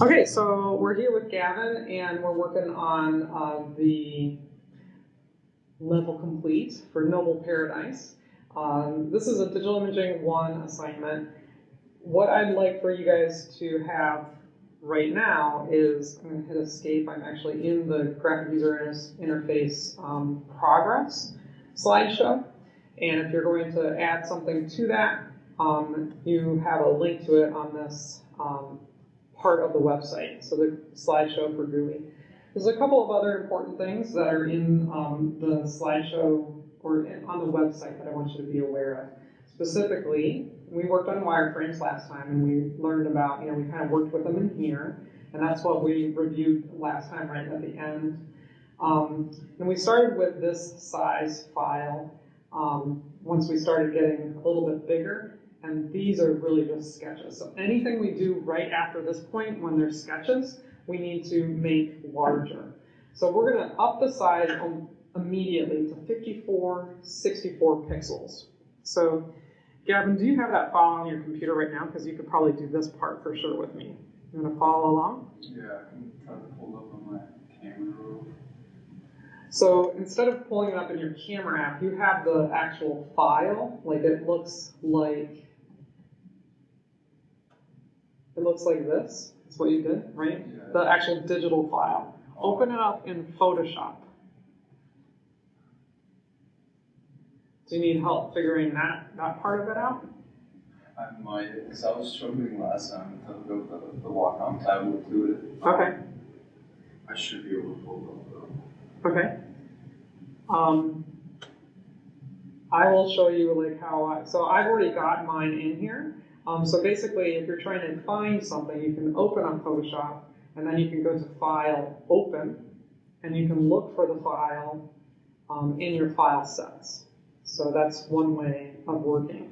Okay, so we're here with Gavin, and we're working on the level complete for Noble Paradise. This is a Digital Imaging 1 assignment. What I'd like for you guys to have right now is, I'm going to hit escape, I'm actually in the graphic user interface progress slideshow. And if you're going to add something to that, you have a link to it on this part of the website, so the slideshow for GUI. There's a couple of other important things that are in the slideshow or on the website that I want you to be aware of. Specifically, we worked on wireframes last time, and we learned about, we kind of worked with them in here, and that's what we reviewed last time right at the end. And we started with this size file once we started getting a little bit bigger. And these are really just sketches. So anything we do right after this point, when they're sketches, we need to make larger. So we're going to up the size immediately to 5464 pixels. So Gavin, do you have that file on your computer right now? Because you could probably do this part for sure with me. You want to follow along? Yeah, I can try to pull up on my camera roll. So instead of pulling it up in your camera app, you have the actual file. Like it looks like this. That's what you did, right? Yeah. The actual digital file. Open it up in Photoshop. Do you need help figuring that part of it out? I might, because I was struggling last time to hook up the Wacom tablet to it. Okay. I should be able to pull it up though. Okay. I will show you like how so I've already got mine in here. So basically, if you're trying to find something, you can open up Photoshop, and then you can go to File, Open, and you can look for the file in your file sets. So that's one way of working.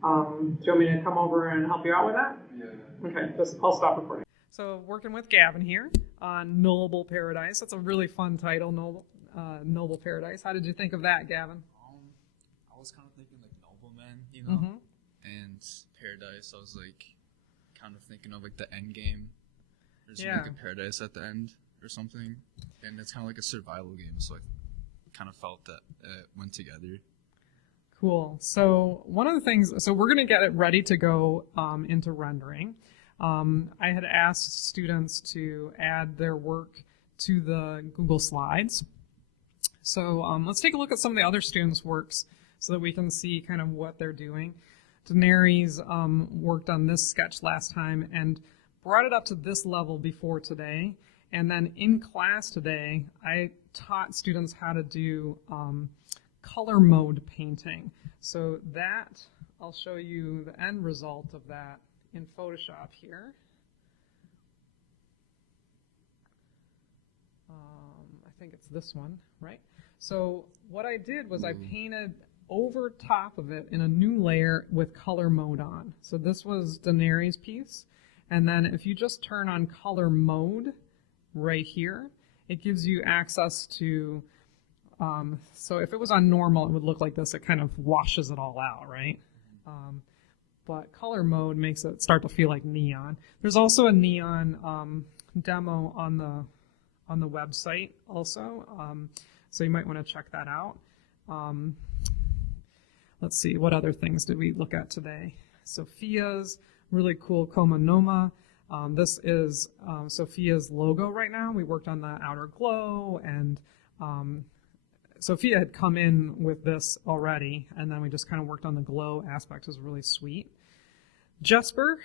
Do you want me to come over and help you out with that? Yeah. Okay, I'll stop recording. So working with Gavin here on Noble Paradise. That's a really fun title, Noble Paradise. How did you think of that, Gavin? I was kind of thinking like noblemen, and paradise. I was like kind of thinking of like the end game. There's like a paradise at the end or something, and it's kind of like a survival game. So I kind of felt that it went together. Cool. So one of the things, so we're going to get it ready to go into rendering. I had asked students to add their work to the Google Slides. So let's take a look at some of the other students' works so that we can see kind of what they're doing. Daenerys worked on this sketch last time and brought it up to this level before today. And then in class today, I taught students how to do color mode painting. So that, I'll show you the end result of that in Photoshop here. I think it's this one, right? So what I did was I painted over top of it in a new layer with color mode on. So this was Daenerys' piece. And then if you just turn on color mode right here, it gives you access to, so if it was on normal, it would look like this. It kind of washes it all out, right? But color mode makes it start to feel like neon. There's also a neon demo on the website also. So you might want to check that out. Let's see, what other things did we look at today? Sophia's really cool Coma Noma. This is Sophia's logo right now. We worked on the outer glow, and Sophia had come in with this already, and then we just kind of worked on the glow aspect. It was really sweet. Jesper,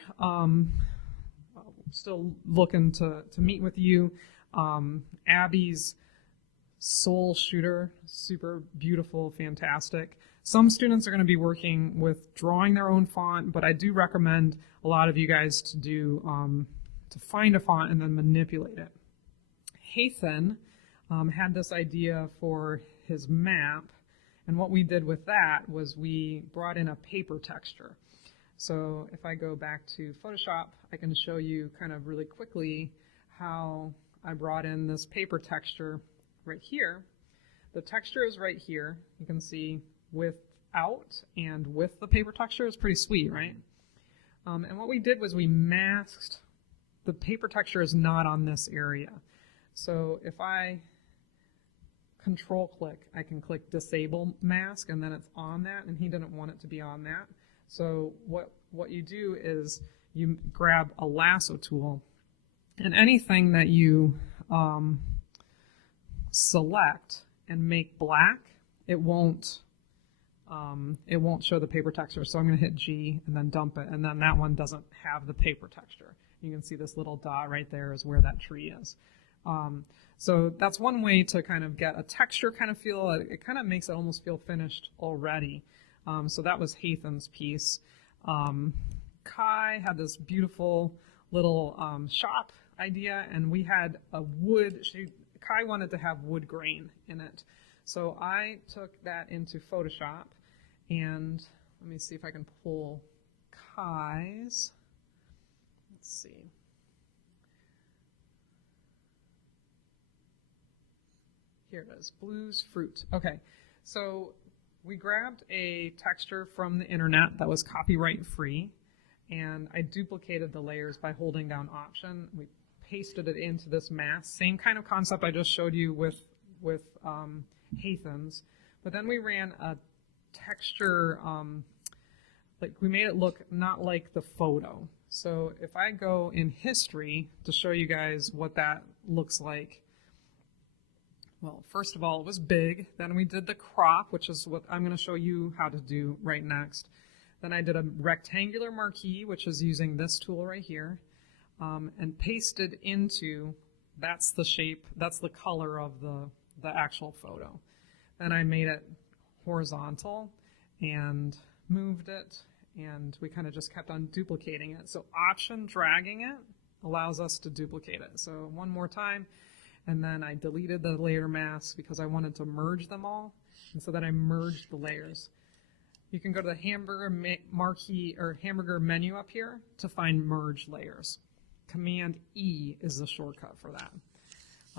still looking to meet with you. Abby's Soul Shooter, super beautiful, fantastic. Some students are going to be working with drawing their own font, but I do recommend a lot of you guys to do to find a font and then manipulate it. Hathan had this idea for his map, and what we did with that was we brought in a paper texture. So if I go back to Photoshop, I can show you kind of really quickly how I brought in this paper texture right here. The texture is right here. You can see without and with the paper texture is pretty sweet, right? And what we did was we masked the paper texture is not on this area. So if I control click, I can click disable mask, and then it's on that, and he didn't want it to be on that. So what you do is you grab a lasso tool, and anything that you select and make black, it won't show the paper texture. So I'm going to hit G and then dump it, and then that one doesn't have the paper texture. You can see this little dot right there is where that tree is. So that's one way to kind of get a texture kind of feel. It kind of makes it almost feel finished already. So that was Hathan's piece. Kai had this beautiful little shop idea, and we had a wood. Kai wanted to have wood grain in it. So I took that into Photoshop, and let me see if I can pull Kai's. Let's see. Here it is, Blues Fruit. Okay, so we grabbed a texture from the internet that was copyright free, and I duplicated the layers by holding down Option. We pasted it into this mask. Same kind of concept I just showed you with Hathan's, but then we ran a texture, like we made it look not like the photo. So if I go in history to show you guys what that looks like, well, first of all, it was big. Then we did the crop, which is what I'm going to show you how to do right next. Then I did a rectangular marquee, which is using this tool right here, and pasted into, that's the shape, that's the color of the actual photo. Then I made it horizontal and moved it, and we kind of just kept on duplicating it. So Option dragging it allows us to duplicate it. So one more time. And then I deleted the layer mask because I wanted to merge them all. And so then I merged the layers. You can go to the hamburger marquee or hamburger menu up here to find merge layers. Command E is the shortcut for that.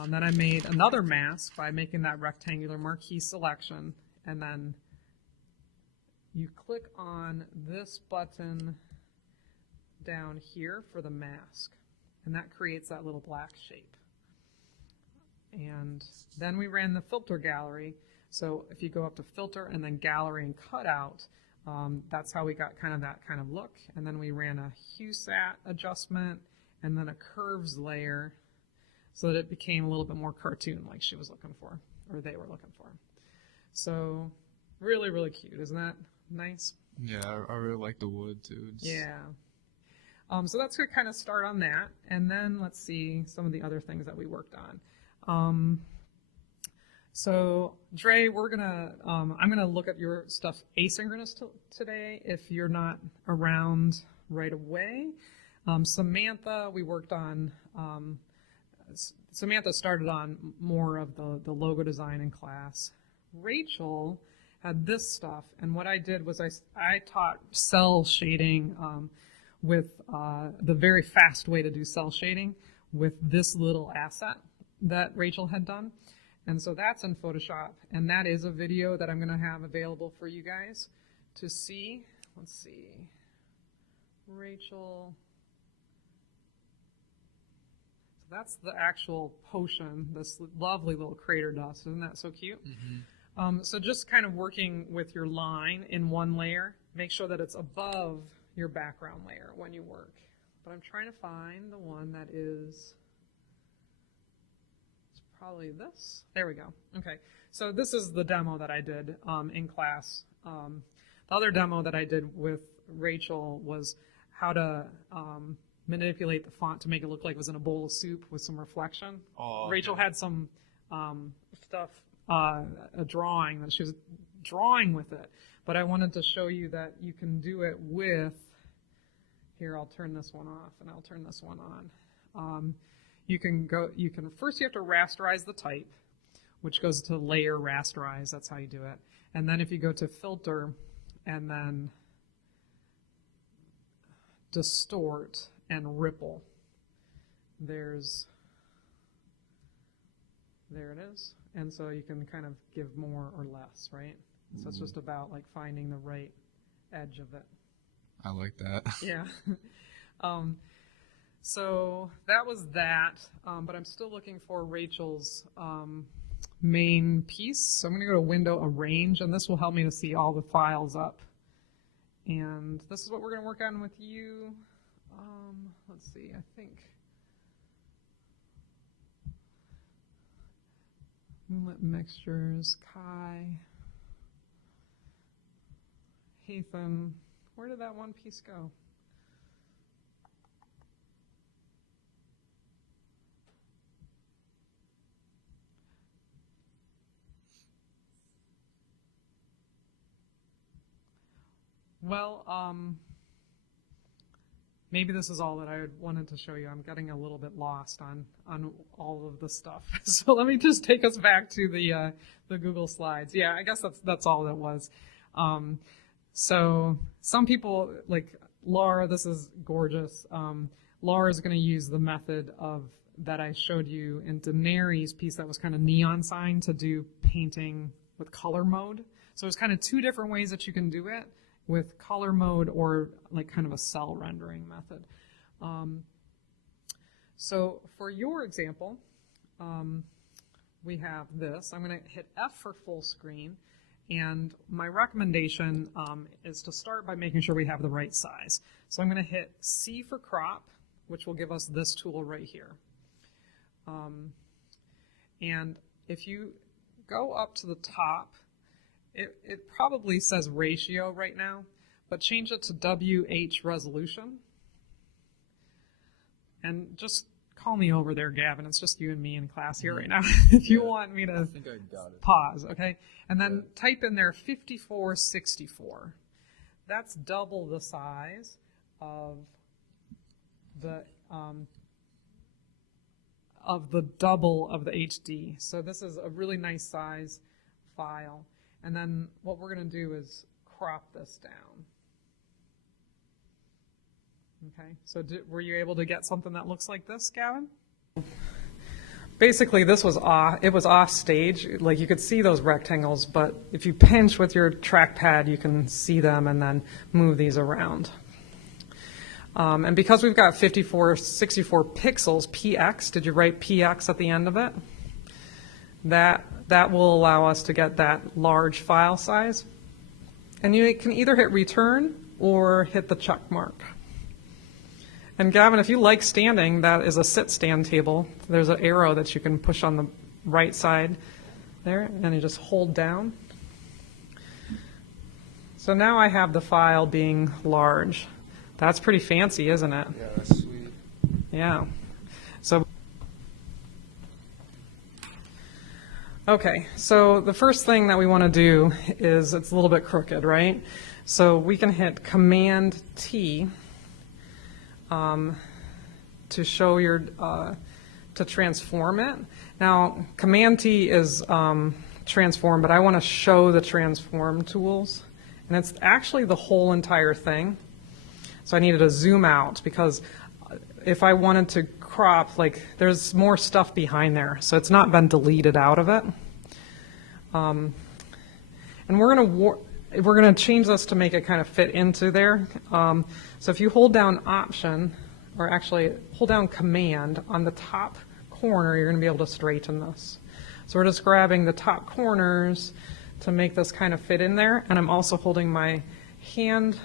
Then I made another mask by making that rectangular marquee selection. And then you click on this button down here for the mask. And that creates that little black shape. And then we ran the filter gallery. So if you go up to filter and then gallery and cutout, that's how we got that kind of look. And then we ran a hue sat adjustment and then a curves layer so that it became a little bit more cartoon like she was looking for, or they were looking for. So really, really cute. Isn't that nice? Yeah, I really like the wood too. Yeah. So that's a kind of start on that. And then let's see some of the other things that we worked on. So Dre, I'm gonna look at your stuff asynchronous today if you're not around right away. Samantha, we worked on, Samantha started on more of the logo design in class. Rachel had this stuff, and what I did was I taught cell shading with the very fast way to do cell shading with this little asset that Rachel had done. And so that's in Photoshop, and that is a video that I'm going to have available for you guys to see. Let's see. Rachel. So that's the actual potion, this lovely little crater dust. Isn't that so cute? Mm-hmm. So just kind of working with your line in one layer. Make sure that it's above your background layer when you work. But I'm trying to find the one that is... probably this. There we go. Okay, so this is the demo that I did in class. The other demo that I did with Rachel was how to manipulate the font to make it look like it was in a bowl of soup with some reflection. Oh, okay. Rachel had some stuff, a drawing that she was drawing with it, but I wanted to show you that you can do it with, here I'll turn this one off and I'll turn this one on. First you have to rasterize the type, which goes to layer rasterize, that's how you do it. And then if you go to filter and then distort and ripple, there it is. And so you can kind of give more or less, right? So it's just about like finding the right edge of it. I like that. Yeah. So that was that, but I'm still looking for Rachel's main piece. So I'm going to go to Window, Arrange, and this will help me to see all the files up. And this is what we're going to work on with you. Let's see, I think Moonlit Mixtures, Kai, Hathan. Where did that one piece go? Well, maybe this is all that I wanted to show you. I'm getting a little bit lost on all of the stuff. So let me just take us back to the Google Slides. Yeah, I guess that's all that was. So some people, like Laura, this is gorgeous. Laura is going to use the method that I showed you in Daenerys' piece that was kind of neon sign to do painting with color mode. So there's kind of two different ways that you can do it, with color mode or like kind of a cell rendering method. So for your example, we have this. I'm going to hit F for full screen, and my recommendation is to start by making sure we have the right size. So I'm going to hit C for crop, which will give us this tool right here. And if you go up to the top, it probably says ratio right now, but change it to WH resolution. And just call me over there, Gavin. It's just you and me in class here right now. If you want me to I think I got it. Pause, okay? And then type in there 5464. That's double the size of the double of the HD. So this is a really nice size file. And then what we're going to do is crop this down. Okay, so were you able to get something that looks like this, Gavin? Basically, this was off. It was off stage. Like you could see those rectangles, but if you pinch with your trackpad, you can see them and then move these around. And because we've got 64 pixels, PX, did you write PX at the end of it? That will allow us to get that large file size. And you can either hit return or hit the check mark. And Gavin, if you like standing, that is a sit stand table. There's an arrow that you can push on the right side there, and you just hold down. So now I have the file being large. That's pretty fancy, isn't it? Yeah, that's sweet. Yeah. So, okay, so the first thing that we want to do is, it's a little bit crooked, right? So we can hit Command T to show your, to transform it. Now, Command T is transform, but I want to show the transform tools. And it's actually the whole entire thing. So I needed to zoom out because if I wanted to crop, like there's more stuff behind there. So it's not been deleted out of it. And we're going to change this to make it kind of fit into there. So if you hold down Option, or actually hold down Command on the top corner, you're going to be able to straighten this. So we're just grabbing the top corners to make this kind of fit in there. And I'm also holding my hand,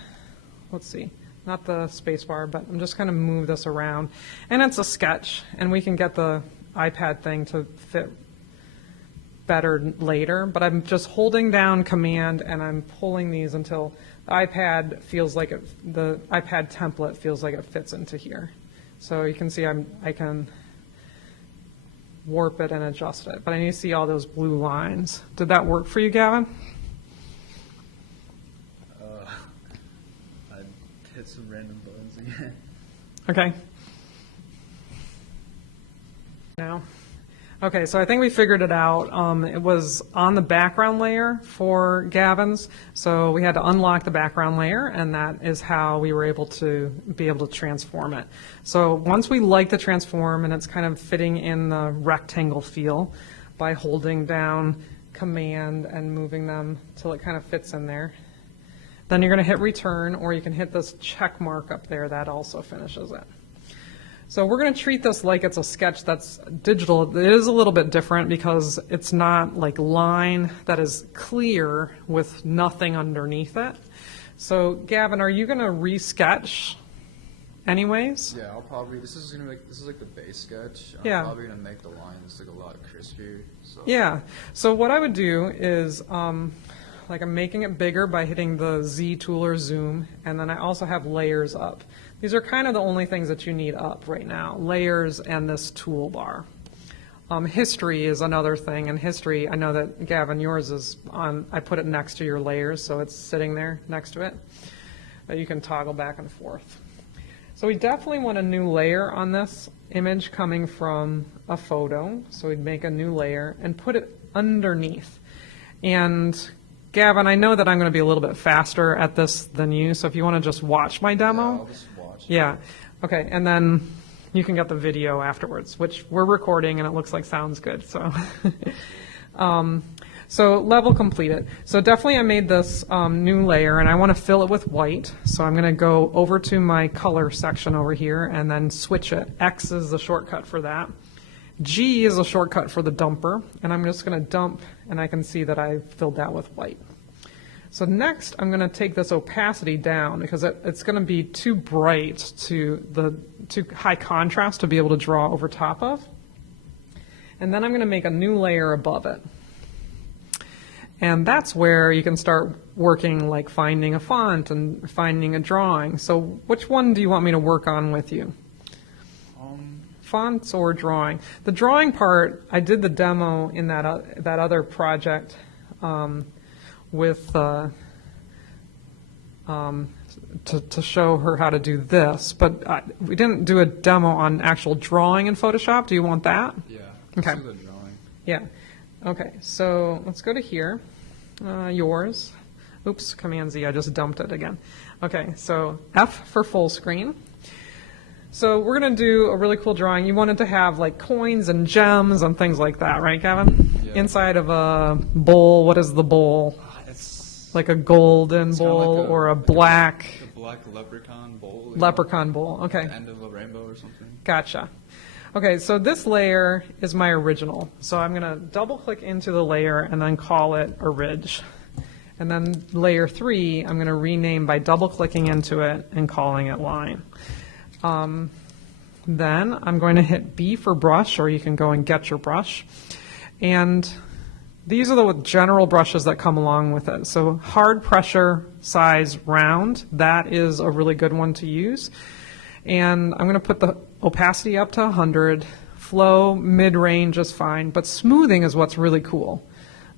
let's see, not the space bar, but I'm just going to move this around. And it's a sketch, and we can get the iPad thing to fit better later, but I'm just holding down Command and I'm pulling these until the iPad feels like the iPad template feels like it fits into here. So you can see I can warp it and adjust it, but I need to see all those blue lines. Did that work for you, Gavin? I hit some random buttons again. Okay. Now. Okay, so I think we figured it out. It was on the background layer for Gavin's, so we had to unlock the background layer, and that is how we were able to transform it. So once we like the transform and it's kind of fitting in the rectangle feel by holding down Command and moving them till it kind of fits in there, then you're going to hit return, or you can hit this check mark up there. That also finishes it. So we're going to treat this like it's a sketch that's digital. It is a little bit different because it's not like line that is clear with nothing underneath it. So Gavin, are you going to re-sketch anyways? Yeah, I'll probably, this is like the base sketch. Yeah. I'm probably gonna make the lines like a lot crispier. So. Yeah, so what I would do is, like I'm making it bigger by hitting the Z tool or zoom, and then I also have layers up. These are kind of the only things that you need up right now, layers and this toolbar. History is another thing, and history, I know that Gavin, yours is on, I put it next to your layers, so it's sitting there next to it, that you can toggle back and forth. So we definitely want a new layer on this image coming from a photo, so we'd make a new layer and put it underneath. And Gavin, I know that I'm going to be a little bit faster at this than you, so if you want to just watch my demo. Yeah, I'll just watch. Yeah, okay, and then you can get the video afterwards, which we're recording and it looks like sounds good, so. So level completed. So definitely I made this new layer and I want to fill it with white. So I'm going to go over to my color section over here and then switch it. X is the shortcut for that. G is a shortcut for the dumper, and I'm just going to dump, and I can see that I filled that with white. So next I'm going to take this opacity down because it's going to be too bright, too high contrast to be able to draw over top of. And then I'm going to make a new layer above it. And that's where you can start working, like finding a font and finding a drawing. So which one do you want me to work on with you? Fonts or drawing? The drawing part, I did the demo in that other project with to show her how to do this, but we didn't do a demo on actual drawing in Photoshop. Do you want that? Yeah. Okay. Let's do the drawing. Yeah. Okay, so let's go to here. Yours. Oops, Command Z, I just dumped it again. Okay, so F for full screen. So we're going to do a really cool drawing. You wanted to have like coins and gems and things like that, right, Gavin? Yeah. Inside of a bowl. What is the bowl? It's Like a golden kinda bowl like or a like black a black leprechaun bowl. leprechaun bowl. Okay. The end of a rainbow or something. Gotcha. Okay, so this layer is my original. So I'm going to double click into the layer and then call it Orig. And then layer 3, I'm going to rename by double clicking into it and calling it Line. Then I'm going to hit B for brush, or you can go and get your brush. And these are the general brushes that come along with it. So hard pressure size round, that is a really good one to use. And I'm going to put the opacity up to 100. Flow, mid-range is fine, but smoothing is what's really cool.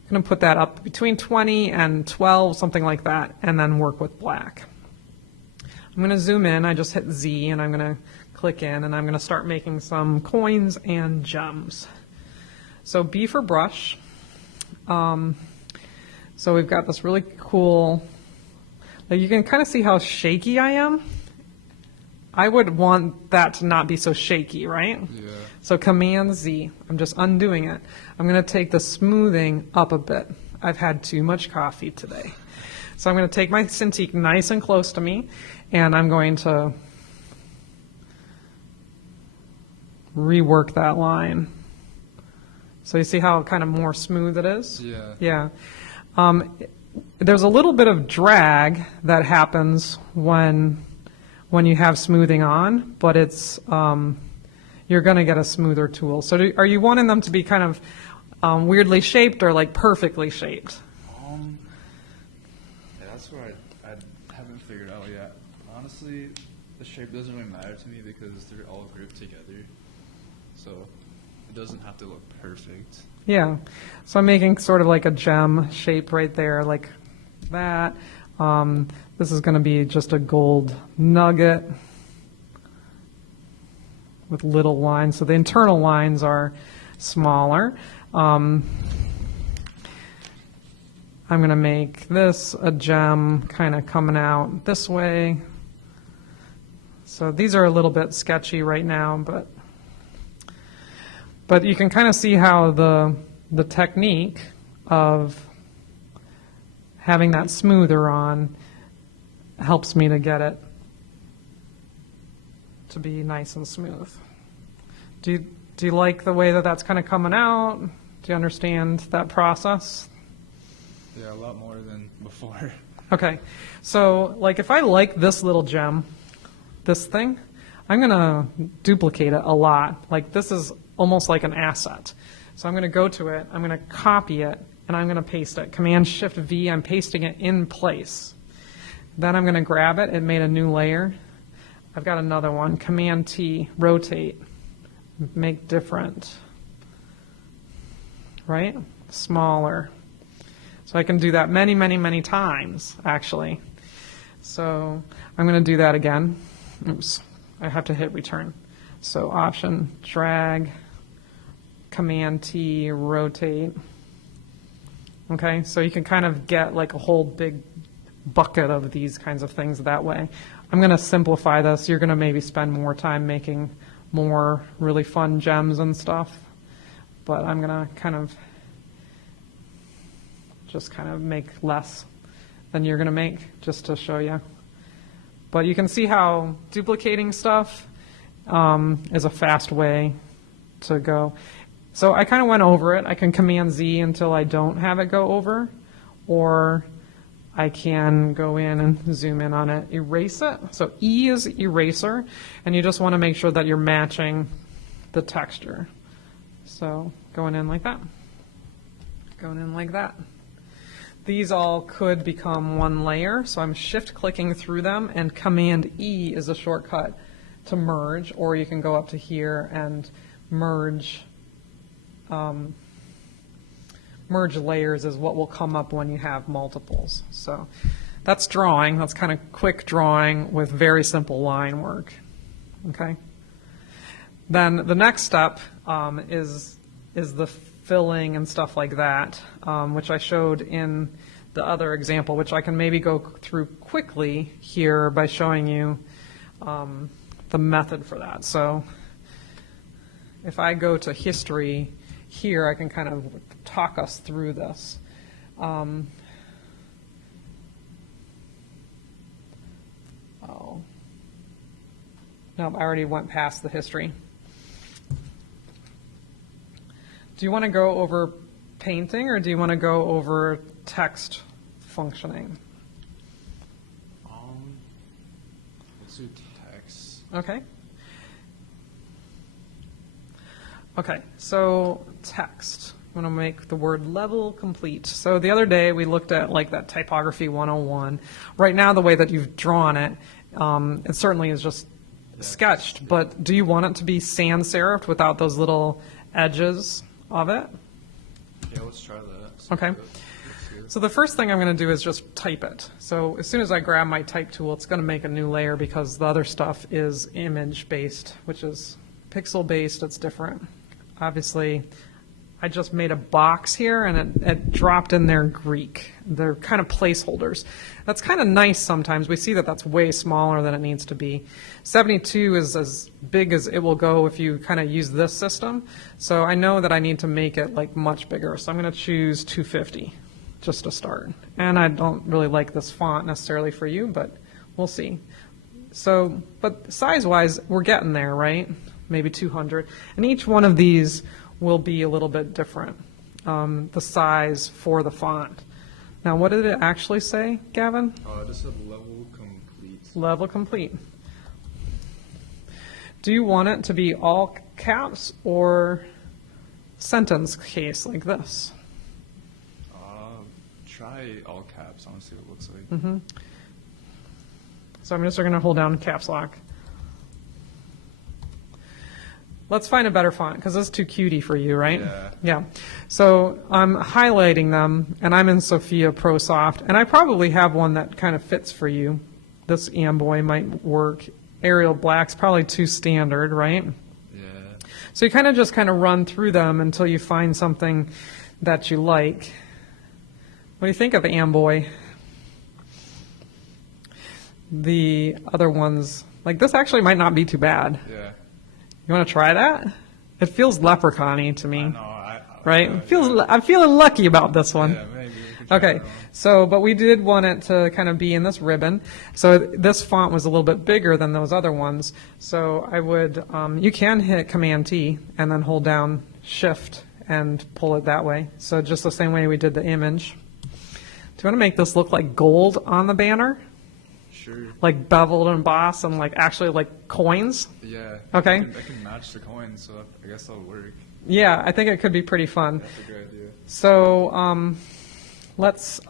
I'm going to put that up between 20 and 12, something like that, and then work with black. I'm going to zoom in. I just hit Z, and I'm going to click in, and I'm going to start making some coins and gems. So B for brush. So we've got this really cool, like you can kind of see how shaky I am. I would want that to not be so shaky, right? Yeah. So Command Z, I'm just undoing it. I'm going to take the smoothing up a bit. I've had too much coffee today. So I'm going to take my Cintiq nice and close to me, and I'm going to rework that line. So you see how kind of more smooth it is? Yeah. Yeah. There's a little bit of drag that happens when you have smoothing on, but it's you're going to get a smoother tool. So are you wanting them to be kind of weirdly shaped or like perfectly shaped? Yeah, that's where I haven't figured out yet. Honestly, the shape doesn't really matter to me because they're all grouped together. So it doesn't have to look perfect. Yeah. So I'm making sort of like a gem shape right there, like that. This is going to be just a gold nugget with little lines. So the internal lines are smaller. I'm going to make this a gem kind of coming out this way. So these are a little bit sketchy right now, but you can kind of see how the technique of having that smoother on helps me to get it to be nice and smooth. Do you like the way that that's kind of coming out? Do you understand that process? Yeah, a lot more than before. Okay, so like if I like this little gem, this thing, I'm going to duplicate it a lot. Like this is almost like an asset. So I'm going to go to it, I'm going to copy it, and I'm going to paste it. Command-Shift-V, I'm pasting it in place. Then I'm going to grab it, it made a new layer. I've got another one, Command-T, rotate, make different, right? Smaller. So I can do that many, many, many times, actually. So I'm going to do that again. Oops, I have to hit return. So Option, drag, Command-T, rotate. Okay, so you can kind of get like a whole big bucket of these kinds of things that way. I'm going to simplify this. You're going to maybe spend more time making more really fun gems and stuff, but I'm going to kind of just make less than you're going to make just to show you. But you can see how duplicating stuff is a fast way to go. So I kind of went over it. I can Command-Z until I don't have it go over, or I can go in and zoom in on it, erase it. So E is eraser, and you just want to make sure that you're matching the texture. So going in like that, going in like that. These all could become one layer, so I'm shift-clicking through them, and Command-E is a shortcut to merge, or you can go up to here and merge. Merge layers is what will come up when you have multiples. So that's drawing. That's kind of quick drawing with very simple line work. Okay. Then the next step is the filling and stuff like that, which I showed in the other example, which I can maybe go through quickly here by showing you the method for that. So if I go to history here, I can kind of talk us through this. Oh. No, I already went past the history. Do you want to go over painting, or do you want to go over text functioning? Let's do text. Okay. Okay, so text. I'm going to make the word level complete. So the other day we looked at like that typography 101. Right now the way that you've drawn it, it certainly is just sketched, but do you want it to be sans serifed without those little edges of it? Yeah, let's try that. Okay. So the first thing I'm going to do is just type it. So as soon as I grab my type tool, it's going to make a new layer because the other stuff is image based, which is pixel based. It's different. Obviously, I just made a box here and it dropped in there Greek. They're kind of placeholders. That's kind of nice sometimes. We see that that's way smaller than it needs to be. 72 is as big as it will go if you kind of use this system. So I know that I need to make it like much bigger. So I'm going to choose 250 just to start. And I don't really like this font necessarily for you, but we'll see. So, but size-wise, we're getting there, right? Maybe 200. And each one of these will be a little bit different, the size for the font. Now, what did it actually say, Gavin? Just said level complete. Level complete. Do you want it to be all caps or sentence case like this? Try all caps. I want to see what it looks like. So I'm just going to hold down caps lock. Let's find a better font because this is too cutie for you, right? Yeah. So I'm highlighting them, and I'm in Sophia ProSoft, and I probably have one that kind of fits for you. This Amboy might work. Arial Black's probably too standard, right? Yeah. So you kind of run through them until you find something that you like. What do you think of Amboy? The other ones, like this actually might not be too bad. Yeah. You want to try that? It feels leprechaun-y to me. I know, right? I'm feeling lucky about this one. Yeah, maybe. Okay, so, but we did want it to kind of be in this ribbon. So this font was a little bit bigger than those other ones. So I would, you can hit Command T and then hold down Shift and pull it that way. So just the same way we did the image. Do you want to make this look like gold on the banner? Sure. Like beveled and embossed and like actually like coins? Yeah. Okay. I can match the coins, so I guess that'll work. Yeah, I think it could be pretty fun. That's a good idea. So let's,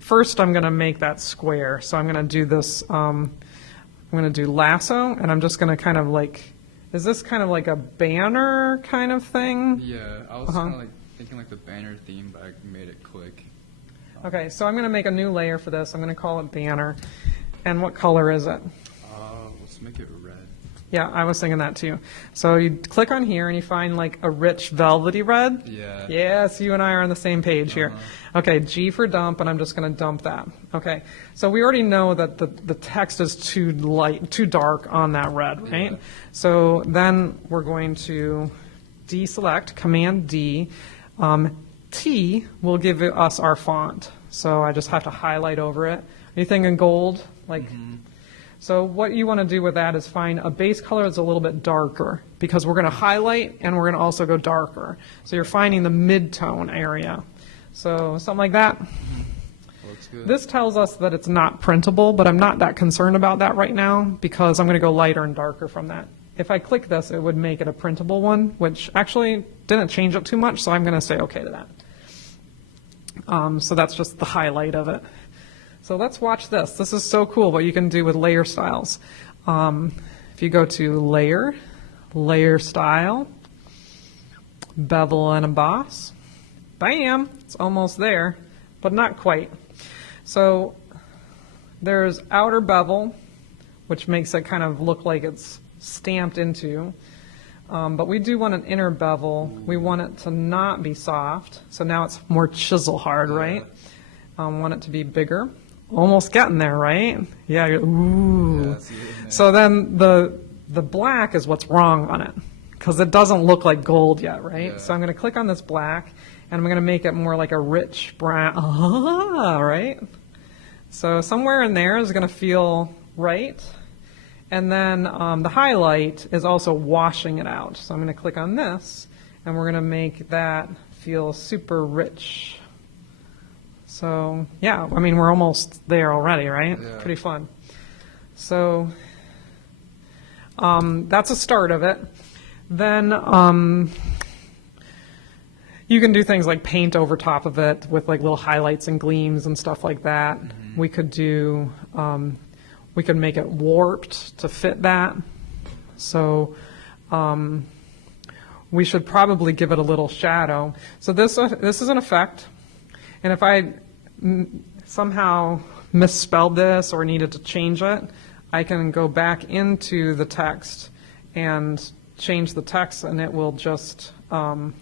first I'm going to make that square. So I'm going to do this, I'm going to do lasso, and I'm just going to kind of like, is this kind of like a banner kind of thing? Yeah, I was kind of like thinking like the banner theme, but I made it quick. Okay, so I'm going to make a new layer for this. I'm going to call it banner. And what color is it? Let's make it red. Yeah, I was thinking that too. So you click on here and you find like a rich velvety red. Yeah. Yes, you and I are on the same page here. Okay, G for dump, and I'm just going to dump that. Okay, so we already know that the text is too light, too dark on that red, right? Yeah. So then we're going to deselect, Command D. T will give us our font. So I just have to highlight over it. Are you thinking gold? Like. So what you want to do with that is find a base color that's a little bit darker, because we're going to highlight and we're going to also go darker. So you're finding the mid-tone area. So something like that. Looks good. This tells us that it's not printable, but I'm not that concerned about that right now because I'm going to go lighter and darker from that. If I click this, it would make it a printable one, which actually didn't change it too much, so I'm going to say okay to that. So that's just the highlight of it. So let's watch this. This is so cool what you can do with layer styles. If you go to Layer, Layer Style, Bevel and Emboss, bam, it's almost there, but not quite. So there's outer bevel, which makes it kind of look like it's stamped into. But we do want an inner bevel. We want it to not be soft. So now it's more chisel hard, right? Want it to be bigger. Almost getting there, right? Yeah. Ooh. Yeah, so then the black is what's wrong on it because it doesn't look like gold yet, right? Yeah. So I'm going to click on this black and I'm going to make it more like a rich brown. Right? So somewhere in there is going to feel right. And then the highlight is also washing it out. So I'm going to click on this and we're going to make that feel super rich. So, yeah, I mean, we're almost there already, right? Yeah. Pretty fun. So, that's a start of it. Then you can do things like paint over top of it with like little highlights and gleams and stuff like that. We could do, we could make it warped to fit that. So, we should probably give it a little shadow. So this is an effect. And if I somehow misspelled this or needed to change it, I can go back into the text and change the text and it will just, so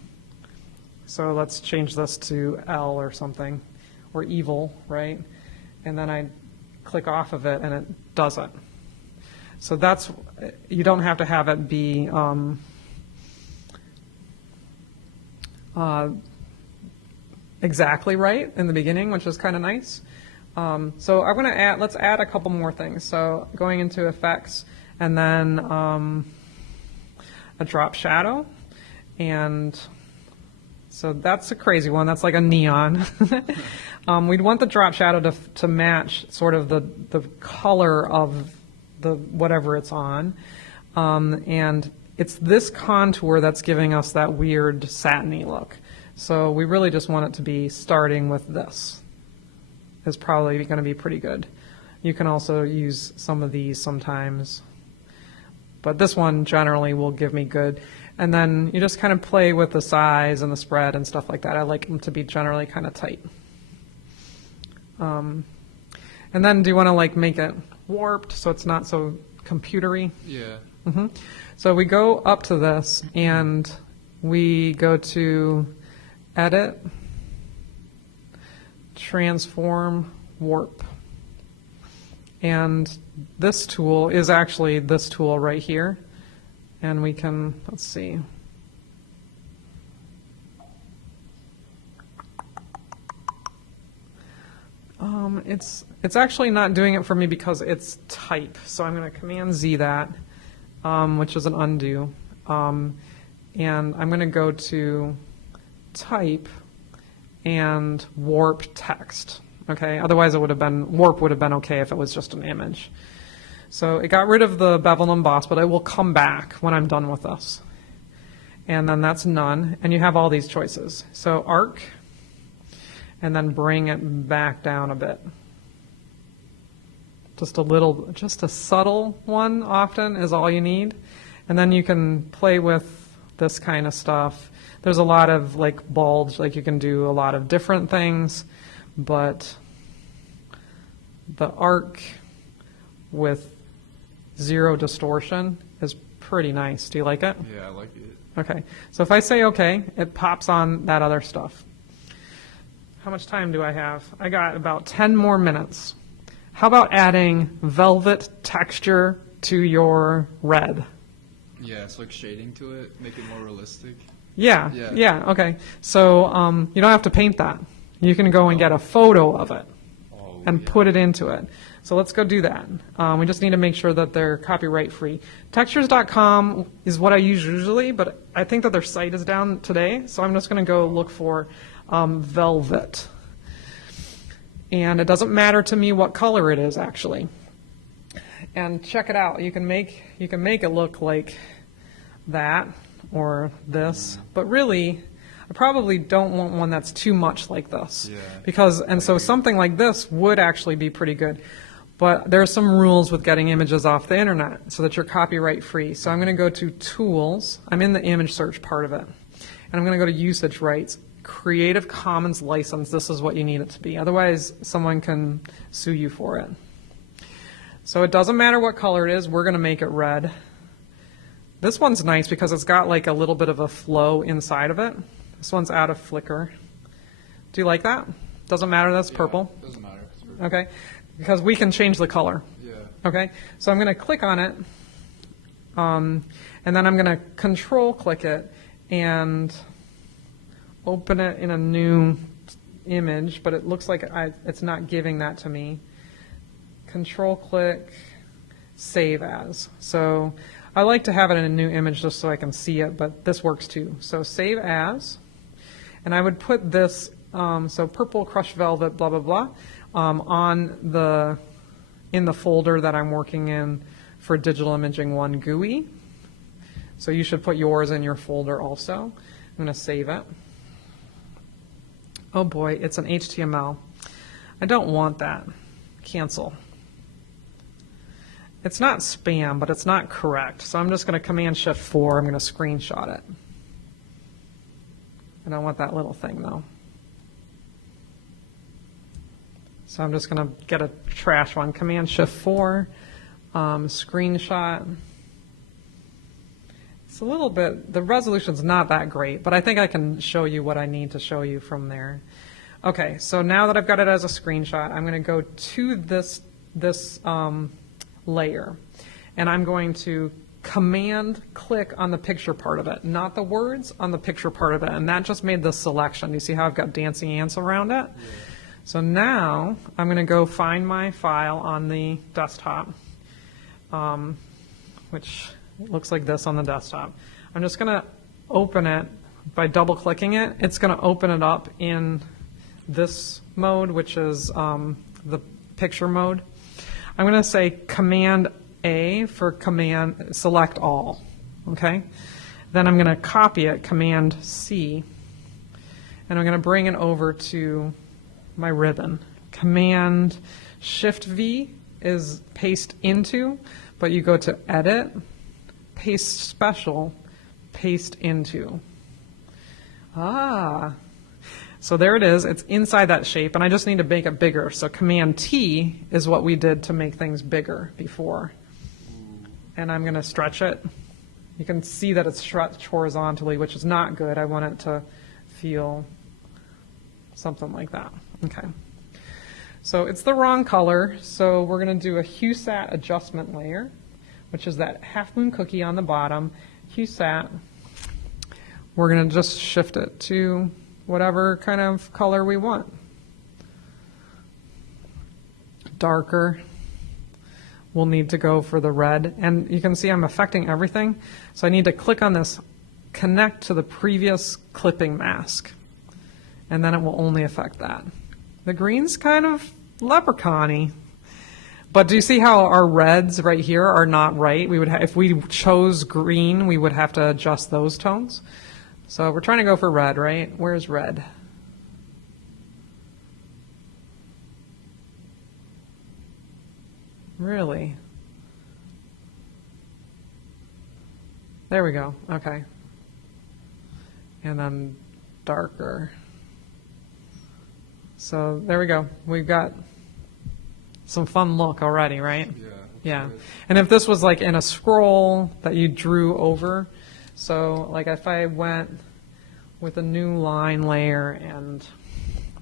let's change this to L or something, or evil, right? And then I click off of it and it does it. So that's, you don't have to have it be exactly right in the beginning, which is kind of nice. So I'm going to add, let's add a couple more things. So going into effects and then a drop shadow. And so that's a crazy one. That's like a neon. We'd want the drop shadow to match sort of the color of the whatever it's on. And it's this contour that's giving us that weird satiny look. So we really just want it to be starting with this. It's probably going to be pretty good. You can also use some of these sometimes, but this one generally will give me good. And then you just kind of play with the size and the spread and stuff like that. I like them to be generally kind of tight. And then do you want to like make it warped so it's not so computery? Yeah. So we go up to this and we go to Edit, Transform, Warp. And this tool is actually this tool right here. And we can, let's see. it's actually not doing it for me because it's type. So I'm going to Command Z that, which is an undo. And I'm going to go to type and warp text. Okay, otherwise it would have been, warp would have been okay if it was just an image. So it got rid of the bevel and emboss, but it will come back when I'm done with this. And then that's none, and you have all these choices. So arc, and then bring it back down a bit. Just a little, just a subtle one often is all you need. And then you can play with this kind of stuff. There's a lot of like bulge, like you can do a lot of different things, but the arc with 0 distortion is pretty nice. Do you like it? Yeah, I like it. Okay, so if I say okay, it pops on that other stuff. How much time do I have? I got about 10 more minutes. How about adding velvet texture to your red? Yeah, it's like shading to it, make it more realistic. Yeah, okay. So you don't have to paint that. You can go and get a photo of it and put it into it. So let's go do that. We just need to make sure that they're copyright free. Textures.com is what I use usually, but I think that their site is down today, so I'm just going to go look for velvet. And it doesn't matter to me what color it is, actually. And check it out. You can make it look like that or this, but really I probably don't want one that's too much like this. Yeah. Because, and so something like this would actually be pretty good. But there are some rules with getting images off the internet so that you're copyright free. So I'm going to go to Tools. I'm in the image search part of it. And I'm going to go to Usage Rights. Creative Commons license. This is what you need it to be. Otherwise, someone can sue you for it. So it doesn't matter what color it is. We're going to make it red. This one's nice because it's got like a little bit of a flow inside of it. This one's out of flicker. Do you like that? Doesn't matter, that's purple. Doesn't matter. Okay, because we can change the color. Yeah. Okay, so I'm going to click on it, and then I'm going to control click it and open it in a new image, but it looks like it's not giving that to me. Control click, save as. So I like to have it in a new image just so I can see it, but this works too. So save as, and I would put this, so purple crushed velvet, blah, blah, blah, in the folder that I'm working in for Digital Imaging 1 GUI. So you should put yours in your folder also. I'm going to save it. Oh boy, it's an HTML. I don't want that. Cancel. It's not spam, but it's not correct. So I'm just going to Command-Shift-4. I'm going to screenshot it. I don't want that little thing, though. So I'm just going to get a trash one. Command-Shift-4, screenshot. It's a little bit, the resolution's not that great, but I think I can show you what I need to show you from there. Okay, so now that I've got it as a screenshot, I'm going to go to this layer, and I'm going to command click on the picture part of it, not the words, on the picture part of it, and that just made the selection. You see how I've got dancing ants around it? Yeah. So now I'm going to go find my file on the desktop, which looks like this on the desktop. I'm just going to open it by double clicking it. It's going to open it up in this mode, which is the picture mode. I'm going to say Command A for command select all. Okay. Then I'm going to copy it, Command C, and I'm going to bring it over to my ribbon. Command Shift V is paste into, but you go to Edit, Paste Special, Paste Into. Ah. So there it is. It's inside that shape, and I just need to make it bigger. So Command T is what we did to make things bigger before. And I'm going to stretch it. You can see that it's stretched horizontally, which is not good. I want it to feel something like that. Okay. So it's the wrong color, so we're going to do a HueSat adjustment layer, which is that half moon cookie on the bottom. HueSat. We're going to just shift it to whatever kind of color we want. darker, we'll need to go for the red. And you can see I'm affecting everything. So I need to click on this, connect to the previous clipping mask, and then it will only affect that. The green's kind of leprechaun-y. But do you see how our reds right here are not right? We would if we chose green, we would have to adjust those tones. So we're trying to go for red, right? Where's red? Really? There we go. Okay. And then darker. So there we go. We've got some fun look already, right? Yeah. Good. And if this was like in a scroll that you drew over, so like if I went with a new line layer and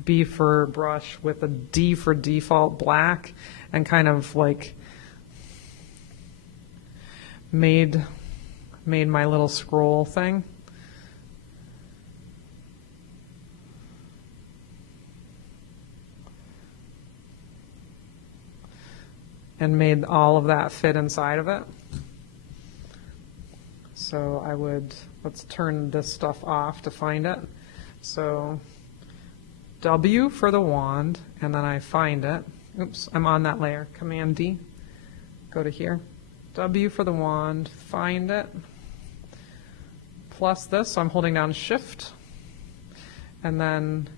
B for brush with a D for default black and kind of like made my little scroll thing. And made all of that fit inside of it. So I would, let's turn this stuff off to find it. So W for the wand, and then I find it. Oops, I'm on that layer. Command D, go to here. W for the wand, find it. Plus this, so I'm holding down Shift. And then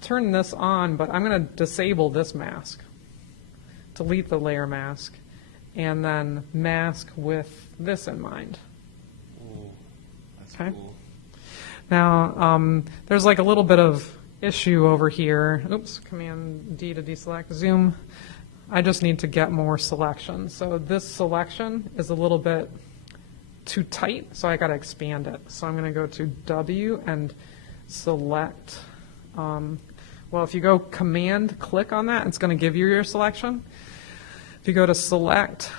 turn this on, but I'm going to disable this mask, delete the layer mask, and then mask with this in mind. Oh, that's Okay. cool. Now, there's like a little bit of issue over here. Oops, Command D to deselect, zoom. I just need to get more selection. So this selection is a little bit too tight, so I got to expand it. So I'm going to go to W and select. Well, if you go Command click on that, it's going to give you your selection. If you go to Select,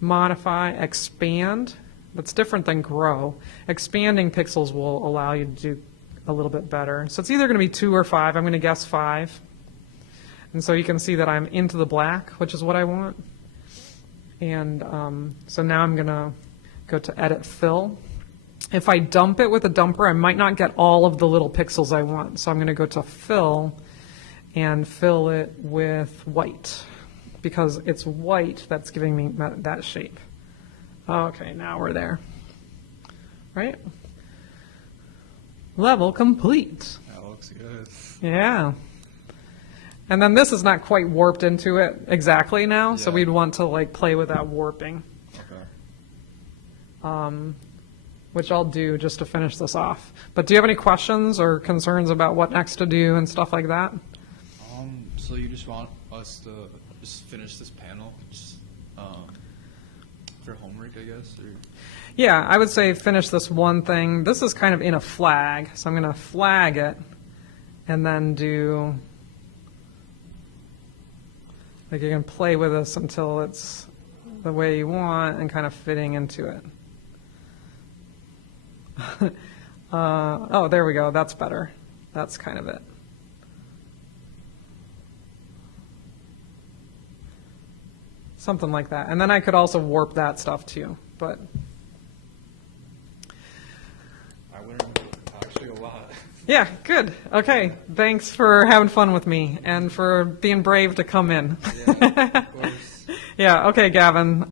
Modify, Expand, that's different than Grow. Expanding pixels will allow you to do a little bit better. So it's either going to be 2 or 5. I'm going to guess 5. And so you can see that I'm into the black, which is what I want. And so now I'm going to go to Edit Fill. If I dump it with a dumper, I might not get all of the little pixels I want. So I'm going to go to Fill and fill it with white, because it's white that's giving me that shape. Okay, now we're there. Right? Level complete. That looks good. Yeah. And then this is not quite warped into it exactly now, so Yeah. we'd want to like play with that warping. Okay. Which I'll do just to finish this off. But do you have any questions or concerns about what next to do and stuff like that? So you just want us to just finish this panel, just for homework, I guess? Or? Yeah, I would say finish this one thing. This is kind of in a flag, so I'm going to flag it and then do, like you can play with this until it's the way you want and kind of fitting into it. Oh, there we go. That's better. That's kind of it. Something like that. And then I could also warp that stuff too, but. I learned actually a lot. Yeah, good. Okay. Thanks for having fun with me and for being brave to come in. Yeah, of course. Yeah, okay, Gavin.